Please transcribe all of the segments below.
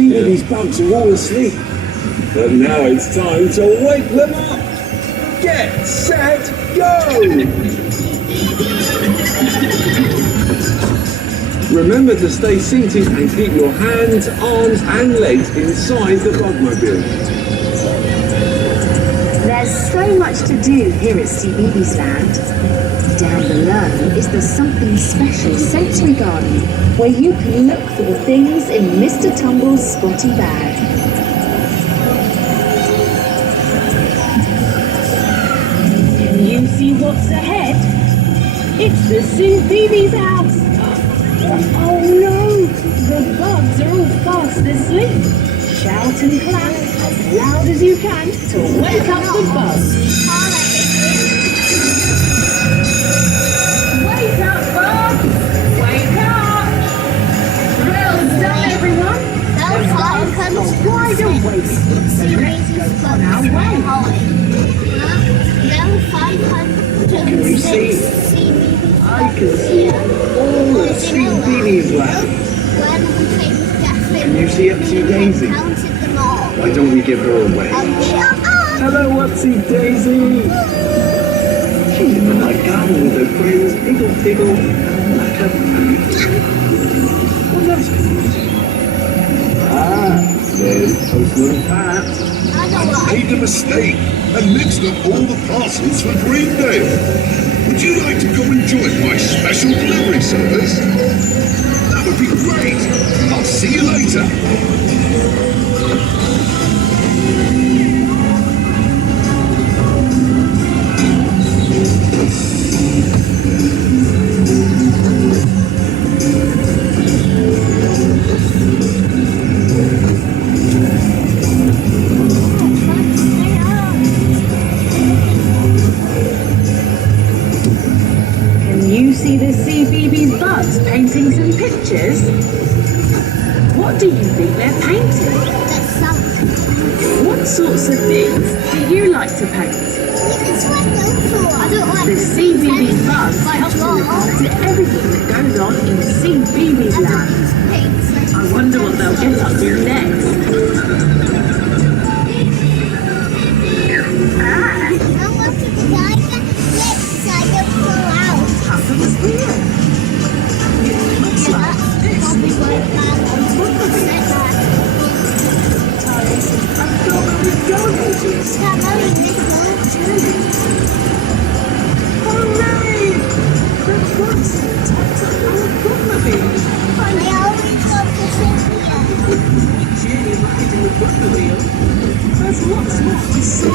CBeebies bugs are all asleep. But now it's time to wake them up. Get set, go! Remember to stay seated and keep your hands, arms and legs inside the bugmobile. There's so much to do here at CBeebies Land. Down below is the Something Special sensory garden, where you can look for the things in Mr. Tumble's spotty bag. Can you see what's ahead? It's the CBeebies house. Oh no, the bugs are all fast asleep. Shout and clap as loud as you can to wake up the bugs. Wake up, bugs! Wake up! Well done, everyone. The bugs are wide awake. Let's go on our way. Can you see? I can see all the CBeebies Land. Can you see Upsy Daisy? Why don't we give her a wave? Hello, Upsy Daisy! She's in the night garden with her friends Piggle Piggle and Lacquer. What else? There's Toastman Pat. I made a mistake and mixed up all the parcels for Greendale. Would you like to go and join my special delivery service? That would be great. I'll see you later. You see the CBeebies bugs painting some pictures? What do you think they're painting? What sorts of things do you like to paint? The CBeebies bugs help to look after everything that goes on in CBeebies Land. I wonder what they'll get up to next. There's lots more to see. I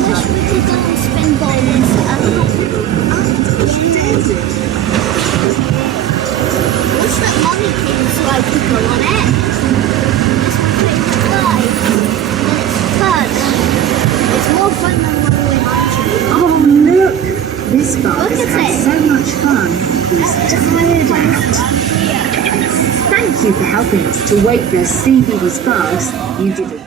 wish we could go and spin bowls Wish that Mommy came so I could go on it. It's my favourite ride. And it's fun. It's more fun than when we're hunting. Oh look! This bug has had so much fun. He's tired out. Thank you for helping us to wake the CBeebies bugs. You did it.